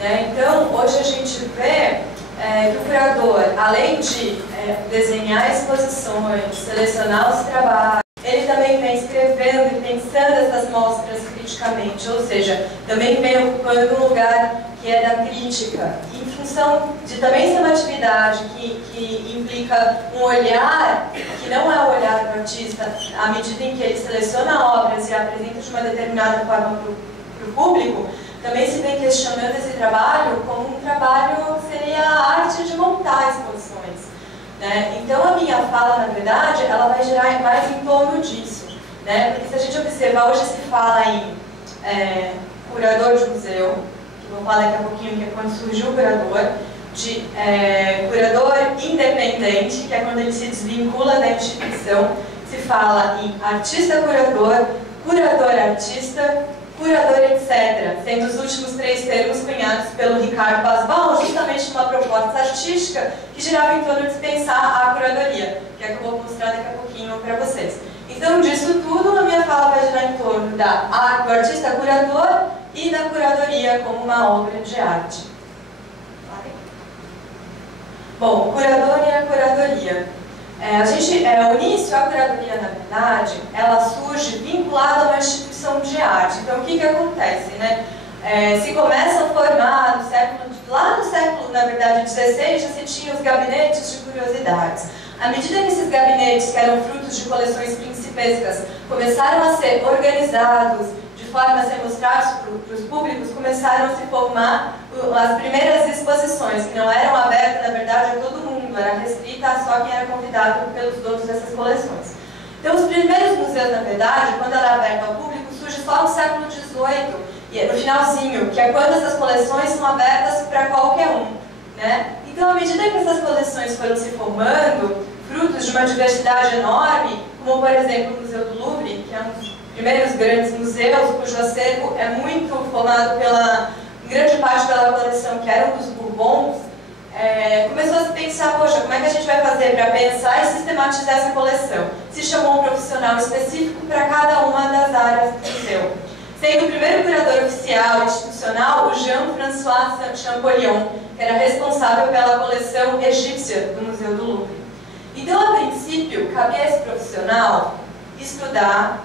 né? Então, hoje a gente vê que o curador, além de desenhar exposições, selecionar os trabalhos, ele também vem escrevendo e pensando essas mostras criticamente, ou seja, também vem ocupando um lugar que é da crítica, em função de também ser uma atividade que implica um olhar, que não é o olhar do artista, à medida em que ele seleciona obras e apresenta de uma determinada forma para o público, também se vem questionando esse trabalho como um trabalho que seria a arte de montar exposições, né? Então a minha fala, na verdade, ela vai girar mais em torno disso, né? Porque se a gente observar, hoje se fala em curador de museu, que vou falar daqui a pouquinho, que é quando surgiu o curador, de curador independente, que é quando ele se desvincula da instituição, se fala em artista-curador, curador-artista, curador, etc., sendo os últimos 3 termos cunhados pelo Ricardo Basbal, justamente numa proposta artística que girava em torno de pensar a curadoria, que é que eu vou mostrar daqui a pouquinho para vocês. Então, disso tudo, a minha fala vai girar em torno do artista curador e da curadoria como uma obra de arte. Bom, curador e a curadoria. O início, a curadoria, na verdade, ela surge vinculada a uma instituição de arte. Então, o que acontece, né? Se começa a formar lá no século, na verdade, XVI, já se tinha os gabinetes de curiosidades. À medida que esses gabinetes, que eram frutos de coleções principescas, começaram a ser organizados de forma a ser mostrados para os públicos, começaram a se formar as primeiras exposições, que não eram abertas, na verdade, a todo mundo, era restrita a só quem era convidado pelos donos dessas coleções. Então, os primeiros museus, na verdade, quando ela é aberta ao público, surge só no século XVIII, e é no finalzinho, que é quando essas coleções são abertas para qualquer um, né? Então, à medida que essas coleções foram se formando, frutos de uma diversidade enorme, como, por exemplo, o Museu do Louvre, que é um dos primeiros grandes museus, cujo acervo é muito formado em grande parte pela coleção que era um dos Bourbons, começou a se pensar, poxa, como é que a gente vai fazer para pensar e sistematizar essa coleção? Se chamou um profissional específico para cada uma das áreas do museu. Sendo o primeiro curador oficial institucional o Jean-François Champollion, que era responsável pela coleção egípcia do Museu do Louvre. Então, a princípio, cabia a esse profissional estudar,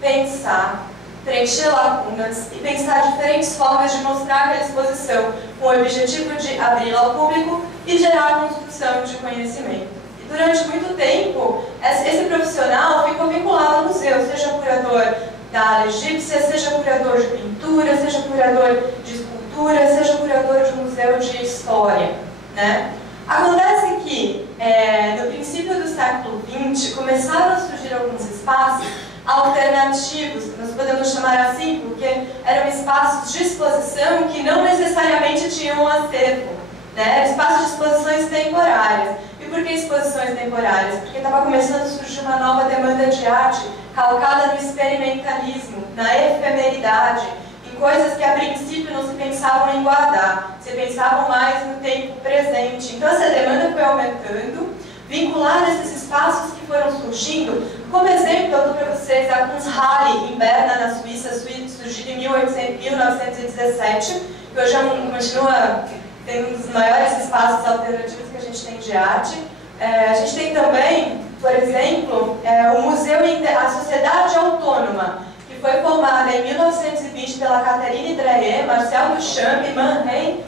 pensar, preencher lacunas e pensar diferentes formas de mostrar aquela exposição, com o objetivo de abri-la ao público e gerar a construção de conhecimento. E durante muito tempo, esse profissional ficou vinculado ao museu, seja curador da área egípcia, seja curador de pintura, seja curador de escultura, seja curador de um museu de história, né? Acontece que, no princípio do século XX, começaram a surgir alguns espaços alternativos, nós podemos chamar assim, porque eram espaços de exposição que não necessariamente tinham um acervo, né? Eram espaços de exposições temporárias. E por que exposições temporárias? Porque estava começando a surgir uma nova demanda de arte, calcada no experimentalismo, na efemeridade, em coisas que a princípio não se pensavam em guardar, se pensavam mais no tempo presente. Então essa demanda foi aumentando, vinculada a esses espaços que foram surgindo. Como exemplo, eu dou para vocês a Kunsthalle, em Berna, na Suíça, surgido em 1917, que hoje continua tendo um dos maiores espaços alternativos que a gente tem de arte. A gente tem também, por exemplo, a Sociedade Autônoma, que foi formada em 1920 pela Catherine Dreyer, Marcel Duchamp e Man Ray,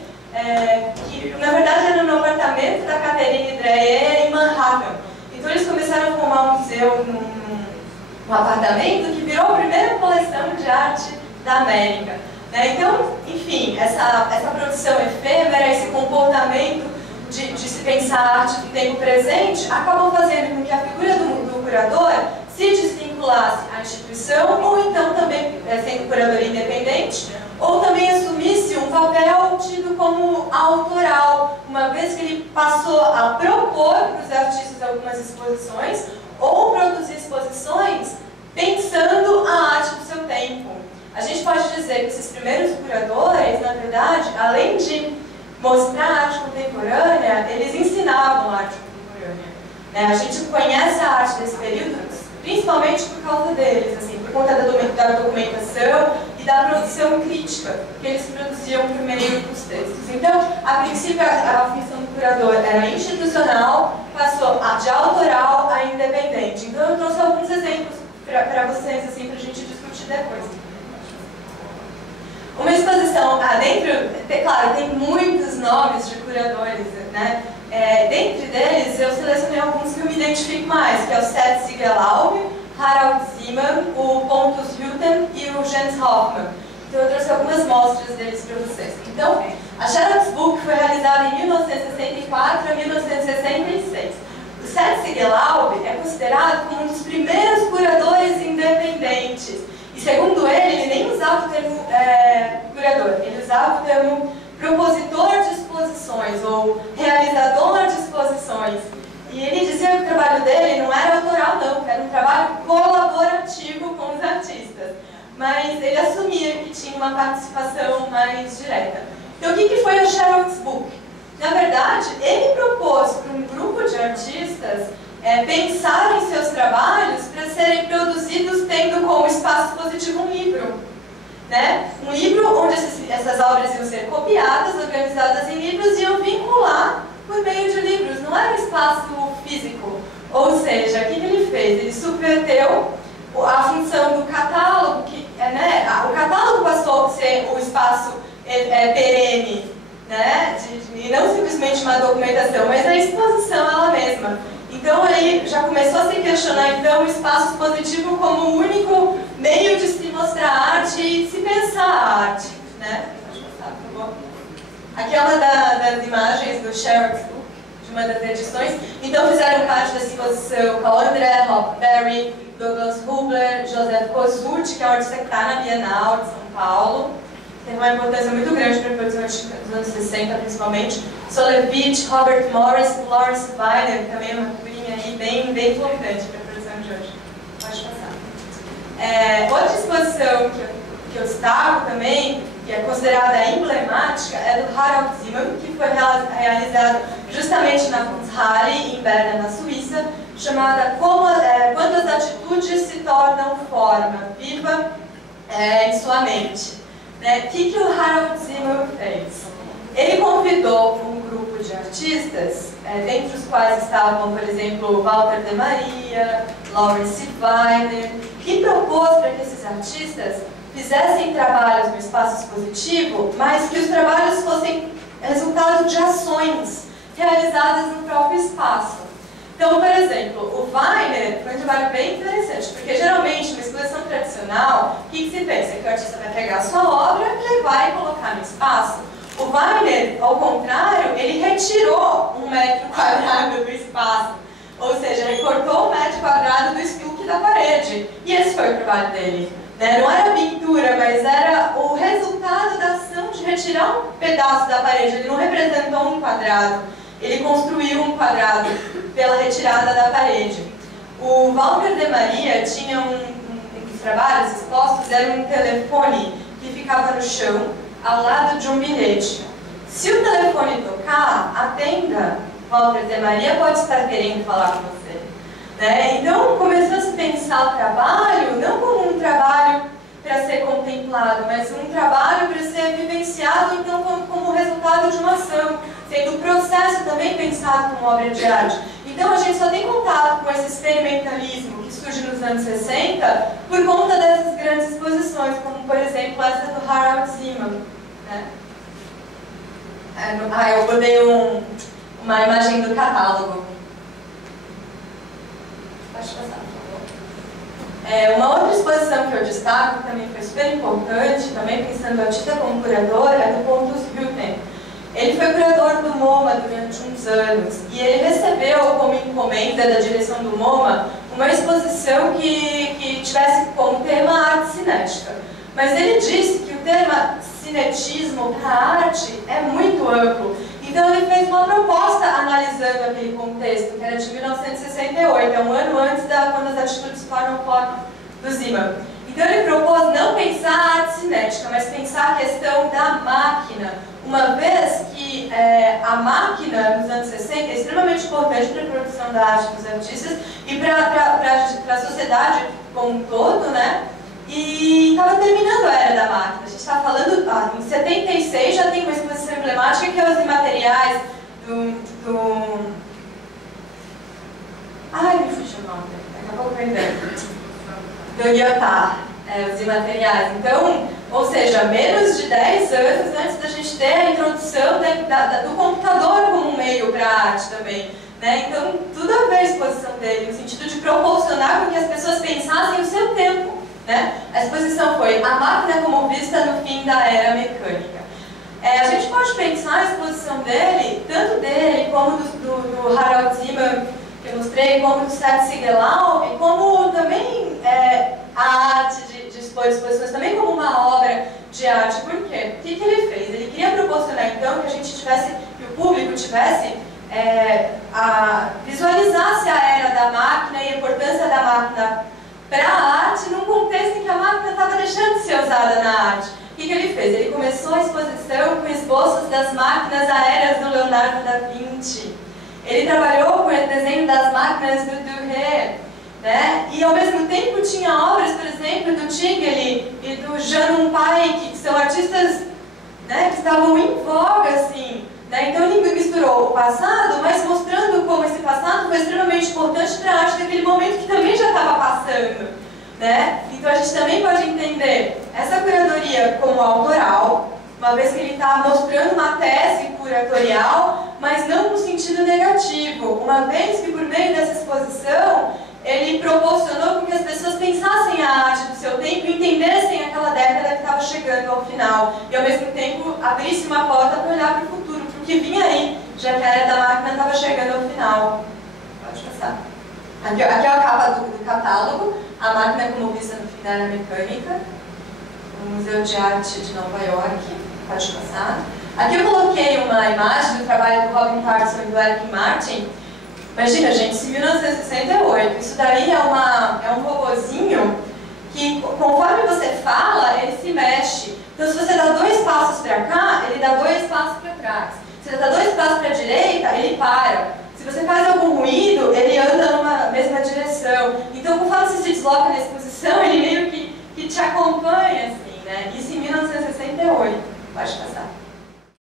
que na verdade era no apartamento da Catherine Dreyer em Manhattan. Então eles começaram a formar um museu num apartamento que virou a primeira coleção de arte da América, né? Então, enfim, essa produção efêmera, esse comportamento de se pensar a arte do tempo presente, acabou fazendo com que a figura do curador se desvinculasse à instituição, ou então também, sendo curador independente, ou também assumisse um papel tido como autoral, uma vez que ele passou a propor para os artistas algumas exposições, ou produzir exposições pensando a arte do seu tempo. A gente pode dizer que esses primeiros curadores, na verdade, além de mostrar a arte contemporânea, eles ensinavam a arte contemporânea, né? A gente conhece a arte desse período principalmente por causa deles, assim, por conta da documentação e da produção crítica que eles produziam por meio dos textos. Então, a princípio, a função do curador era institucional, passou de autoral a independente. Então, eu trouxe alguns exemplos para vocês, assim, para a gente discutir depois. Uma exposição, claro, tem muitos nomes de curadores, né? Dentre deles, eu selecionei alguns que eu me identifico mais, que é o Seth Siegelaub, Harald Zeeman, o Pontus Hütten e o Jens Hoffmann. Então eu trouxe algumas mostras deles para vocês. Então, a Xerox Book foi realizada em 1964 a 1966. O Seth Siegelaub é considerado como um dos primeiros curadores independentes. E segundo ele nem usava o termo curador, ele usava o termo propositor de exposições ou realizador de exposições. E ele dizia que o trabalho dele não era autoral não, era um trabalho colaborativo com os artistas. Mas ele assumia que tinha uma participação mais direta. Então o que foi o Xerox Book? Na verdade, ele propôs para um grupo de artistas pensar em seus trabalhos para serem produzidos tendo como espaço expositivo um livro. Né? Um livro onde essas obras iam ser copiadas, organizadas em livros e iam vincular por meio de livros, não era um espaço físico. Ou seja, o que ele fez? Ele subverteu a função do catálogo, o catálogo passou a ser o espaço perene, né? E não simplesmente uma documentação, mas a exposição ela mesma. Então aí já começou a se questionar então, o espaço expositivo como o único meio de se mostrar arte e se pensar a arte. Né? Pode passar, por favor. Aqui é uma das imagens do Xerox Book, de uma das edições. Então fizeram parte da exposição com André Hopberry, Douglas Hubler, Joseph Kosuth, que é um artista que está na Bienal de São Paulo. Teve uma importância muito grande para a produção dos anos 60, principalmente. Solevich, Robert Morris, Lawrence Weiner, também é uma figurinha aí bem importante para a produção de hoje. Pode passar. Outra exposição que eu destaco também, que é considerada emblemática, é do Harald Zeeman, que foi realizada justamente na Kunsthalle, em Berna, na Suíça, chamada Quando as Atitudes se Tornam Forma, Viva em Sua Mente. O que o Harald Zeeman fez? Ele convidou um grupo de artistas, dentre os quais estavam, por exemplo, Walter de Maria, Lawrence Weiner, e propôs para que esses artistas fizessem trabalhos no espaço expositivo, mas que os trabalhos fossem resultado de ações realizadas no próprio espaço. Então, por exemplo, o Weiner foi um trabalho bem interessante, porque geralmente, numa exposição tradicional, o que se pensa? Que o artista vai pegar a sua obra, levar e colocar no espaço. O Weiner, ao contrário, ele retirou 1 metro quadrado do espaço, ou seja, ele cortou 1 metro quadrado do estuque da parede. E esse foi o trabalho dele. Não era pintura, mas era o resultado da ação de retirar um pedaço da parede. Ele não representou um quadrado, ele construiu um quadrado pela retirada da parede. O Walter de Maria tinha os trabalhos expostos, era um telefone que ficava no chão, ao lado de um bilhete. Se o telefone tocar, atenda. Walter de Maria pode estar querendo falar com você. Então, começou a se pensar o trabalho, não como um trabalho para ser contemplado, mas um trabalho para ser vivenciado, então, como resultado de uma ação, sendo o processo também pensado como obra de arte. Então, a gente só tem contato com esse experimentalismo que surge nos anos 60 por conta dessas grandes exposições, como, por exemplo, essa do Harald Zeeman. Eu botei uma imagem do catálogo. Pode passar, por favor. Uma outra exposição que eu destaco, que também foi super importante, também pensando a Tita como curadora, é do Pontus Hütten. Ele foi curador do MoMA durante uns anos e ele recebeu como encomenda da direção do MoMA uma exposição que tivesse como tema arte cinética. Mas ele disse que o tema cinetismo para a arte é muito amplo. Então ele fez uma proposta analisando aquele contexto, que era de 1968, um ano antes quando as atitudes se tornam forma do Zeeman. Então ele propôs não pensar a arte cinética, mas pensar a questão da máquina, uma vez que a máquina nos anos 60 é extremamente importante para a produção da arte dos artistas e para a sociedade como um todo, né? e estava terminando a Era da Máquina. A gente está falando, em 76 já tem uma exposição emblemática que é os imateriais ai, me fugiu o nome, daqui a pouco do Lyotard, os imateriais. Então, ou seja, menos de 10 anos antes da gente ter a introdução do computador como um meio para a arte também. Né? Então, tudo a ver a exposição dele, no sentido de proporcionar com que as pessoas pensassem o seu tempo. Né? A exposição foi A Máquina como Vista no Fim da Era Mecânica. A gente pode pensar a exposição dele, tanto dele como do Harald Zimmer, que eu mostrei, como do Seth Siegelaub, como também a arte de expor exposições, também como uma obra de arte. Por quê? O que ele fez? Ele queria proporcionar, então, que a gente tivesse, que o público tivesse, visualizasse a era da máquina e a importância da máquina para a arte num contexto em que a máquina estava deixando de ser usada na arte. O que ele fez? Ele começou a exposição com esboços das máquinas aéreas do Leonardo da Vinci. Ele trabalhou com o desenho das máquinas do Duret, né? E ao mesmo tempo tinha obras, por exemplo, do Tinguely e do Jan Paik, que são artistas, né, que estavam em voga, assim. Né? Então ele misturou o passado, mas mostrando como esse passado foi extremamente importante para a arte daquele momento que também já estava passando. Né? Então a gente também pode entender essa curadoria como autoral, uma vez que ele está mostrando uma tese curatorial, mas não no sentido negativo, uma vez que por meio dessa exposição ele proporcionou com que as pessoas pensassem a arte do seu tempo e entendessem aquela década que estava chegando ao final, e ao mesmo tempo abrisse uma porta para olhar para o futuro, para o que vinha aí, já que a Era da Máquina estava chegando ao final. Pode passar. Aqui é a capa do catálogo, A Máquina como Vista no Fim da Era Mecânica, no Museu de Arte de Nova York. Pode passar. Aqui eu coloquei uma imagem do trabalho do Robin Parkinson e do Eric Martin. Imagina, gente, isso em 1968. Isso daí é um robozinho que, conforme você fala, ele se mexe. Então, se você dá 2 passos para cá, ele dá 2 passos para trás. Se você dá 2 passos para a direita, ele para. Se você faz algum ruído, ele anda numa mesma direção. Então, conforme você se desloca na exposição, ele meio que te acompanha, assim, né? Isso em 1968. Pode passar.